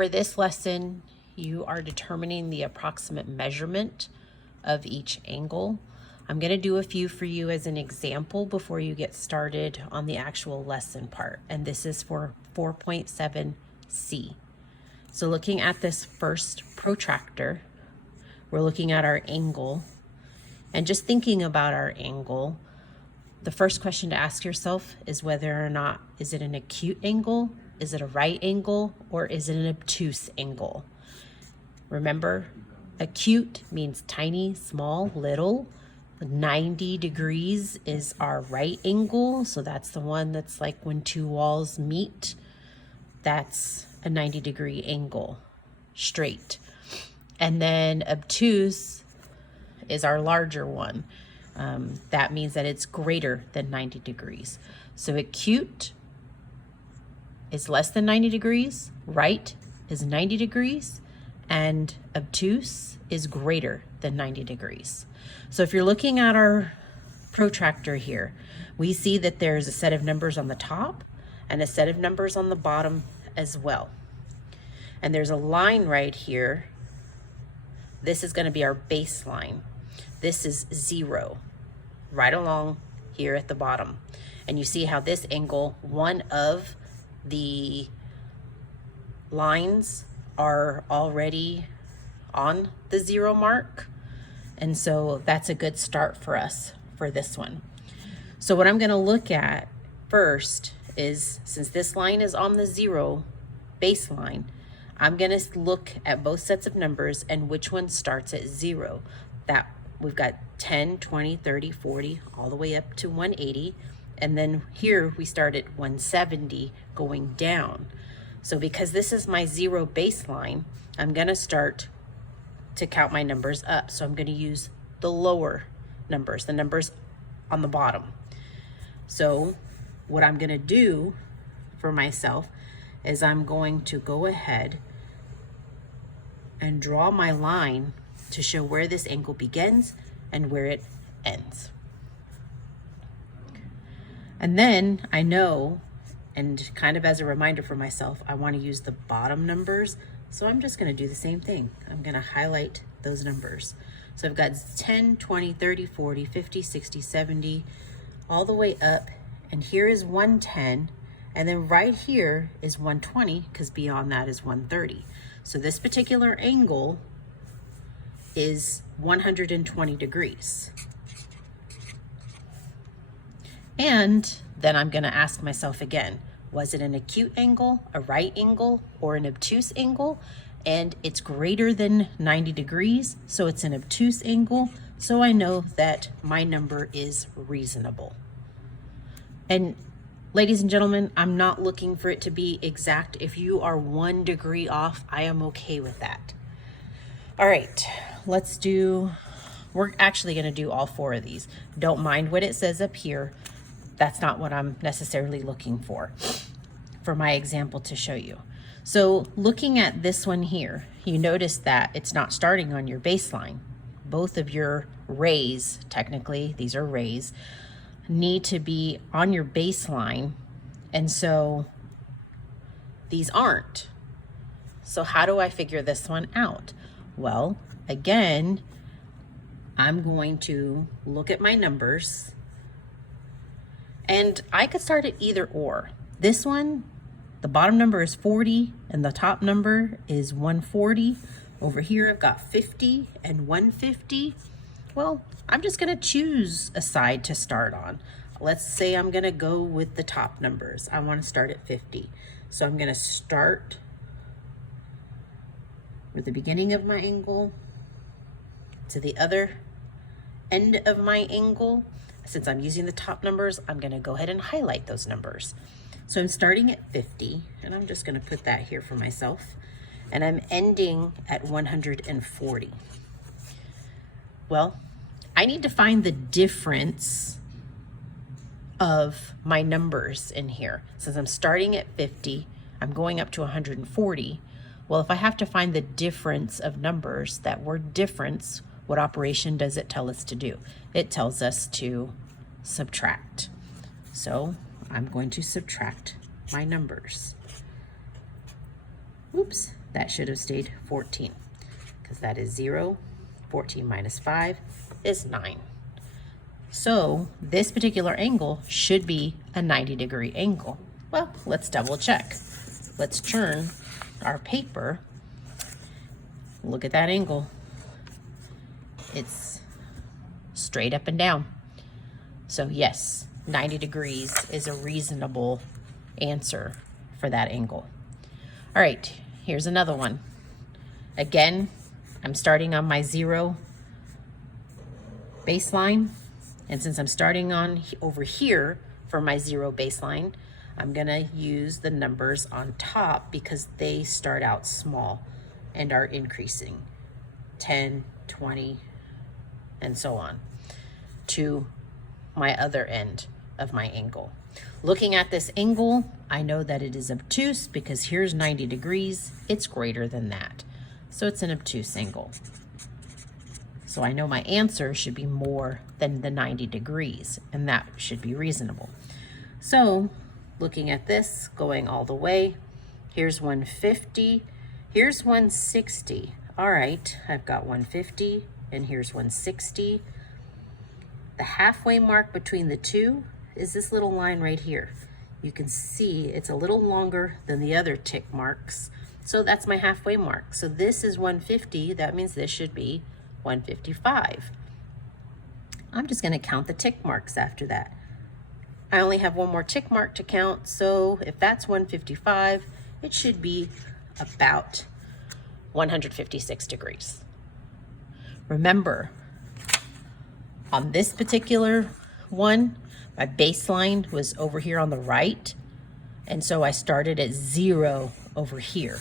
For this lesson, you are determining the approximate measurement of each angle. I'm going to do a few for you as an example before you get started on the actual lesson part. And this is for 4.7c. So looking at this first protractor, we're looking at our angle. And just thinking about our angle, the first question to ask yourself is whether or not, is it an acute angle, is it a right angle, or is it an obtuse angle? Remember, acute means tiny, small, little. 90 degrees is our right angle, so that's the one that's like when two walls meet. That's a 90-degree angle, straight. And then obtuse is our larger one. That means that it's greater than 90 degrees. So acute is less than 90 degrees, right is 90 degrees, and obtuse is greater than 90 degrees. So if you're looking at our protractor here, we see that there's a set of numbers on the top and a set of numbers on the bottom as well. And there's a line right here. This is going to be our baseline. This is 0, right along here at the bottom. And you see how this angle, one of the lines are already on the 0 mark. And so that's a good start for us for this one. So what I'm going to look at first is, since this line is on the 0 baseline, I'm going to look at both sets of numbers and which one starts at 0. That we've got 10, 20, 30, 40, all the way up to 180. And then here we start at 170 going down. So because this is my 0 baseline, I'm going to start to count my numbers up. So I'm going to use the lower numbers, the numbers on the bottom. So what I'm going to do for myself is I'm going to go ahead and draw my line to show where this angle begins and where it ends. And then I know, and kind of as a reminder for myself, I want to use the bottom numbers. So I'm just going to do the same thing. I'm going to highlight those numbers. So I've got 10, 20, 30, 40, 50, 60, 70, all the way up. And here is 110. And then right here is 120, because beyond that is 130. So this particular angle is 120 degrees. And then I'm going to ask myself again, was it an acute angle, a right angle, or an obtuse angle? And it's greater than 90 degrees, so it's an obtuse angle. So I know that my number is reasonable. And ladies and gentlemen, I'm not looking for it to be exact. If you are 1 degree off, I am okay with that. All right, we're actually going to do all 4 of these. Don't mind what it says up here. That's not what I'm necessarily looking for my example to show you. So looking at this one here, you notice that it's not starting on your baseline. Both of your rays, technically, these are rays, need to be on your baseline. And so these aren't. So how do I figure this one out? Well, again, I'm going to look at my numbers. And I could start at either or. This one, the bottom number is 40 and the top number is 140. Over here, I've got 50 and 150. Well, I'm just gonna choose a side to start on. Let's say I'm gonna go with the top numbers. I wanna start at 50. So I'm gonna start with the beginning of my angle to the other end of my angle. Since I'm using the top numbers, I'm going to go ahead and highlight those numbers. So I'm starting at 50, and I'm just going to put that here for myself. And I'm ending at 140. Well, I need to find the difference of my numbers in here. Since I'm starting at 50, I'm going up to 140. Well, if I have to find the difference of numbers, that word difference, what operation does it tell us to do? It tells us to subtract. So I'm going to subtract my numbers. Oops, that should have stayed 14, because that is 0. 14 minus 5 is 9. So this particular angle should be a 90-degree angle. Well, let's double check. Let's turn our paper. Look at that angle. It's straight up and down. So yes, 90 degrees is a reasonable answer for that angle. All right, here's another one. Again, I'm starting on my 0 baseline. And since I'm starting on over here for my 0 baseline, I'm gonna use the numbers on top because they start out small and are increasing. 10, 20, and so on to my other end of my angle. Looking at this angle, I know that it is obtuse because here's 90 degrees. It's greater than that. So it's an obtuse angle. So I know my answer should be more than the 90 degrees, and that should be reasonable. So looking at this, going all the way, here's 150, here's 160. All right, I've got 150, and here's 160. The halfway mark between the two is this little line right here. You can see it's a little longer than the other tick marks. So that's my halfway mark. So this is 150, that means this should be 155. I'm just going to count the tick marks after that. I only have one more tick mark to count, so if that's 155, it should be about 156 degrees. Remember, on this particular one, my baseline was over here on the right, and so I started at 0 over here.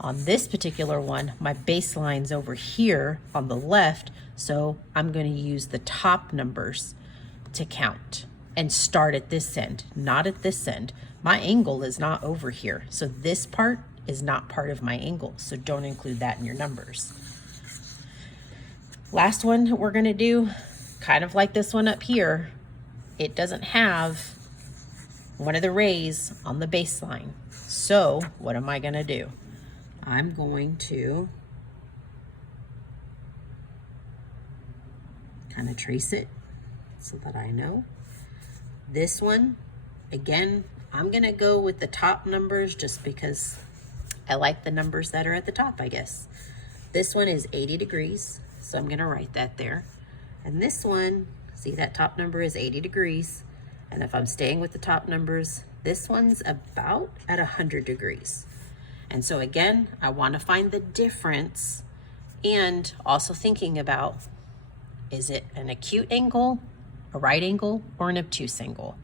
On this particular one, my baseline's over here on the left, so I'm going to use the top numbers to count and start at this end, not at this end. My angle is not over here, so this part is not part of my angle, so don't include that in your numbers. Last one we're going to do, kind of like this one up here, it doesn't have one of the rays on the baseline. So what am I going to do? I'm going to kind of trace it so that I know. This one, again, I'm going to go with the top numbers just because I like the numbers that are at the top, I guess. This one is 80 degrees, so I'm going to write that there. And this one, see that top number is 80 degrees. And if I'm staying with the top numbers, this one's about at 100 degrees. And so again, I want to find the difference and also thinking about, is it an acute angle, a right angle, or an obtuse angle?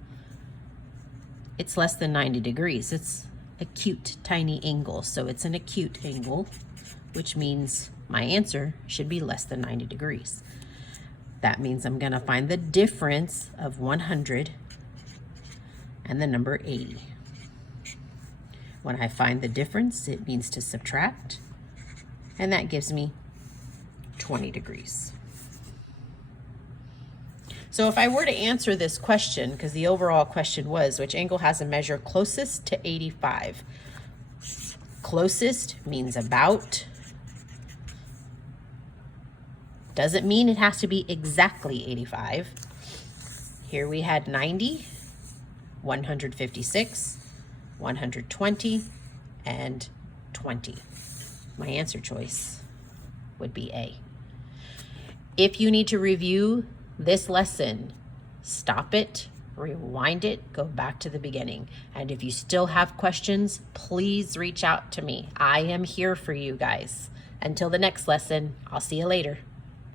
It's less than 90 degrees. It's acute, tiny angle. So it's an acute angle, which means my answer should be less than 90 degrees. That means I'm going to find the difference of 100 and the number 80. When I find the difference, it means to subtract, and that gives me 20 degrees. So if I were to answer this question, because the overall question was, which angle has a measure closest to 85? Closest means about. Doesn't mean it has to be exactly 85. Here we had 90, 156, 120, and 20. My answer choice would be A. If you need to review this lesson, stop it, rewind it, go back to the beginning. And if you still have questions, please reach out to me. I am here for you guys. Until the next lesson, I'll see you later.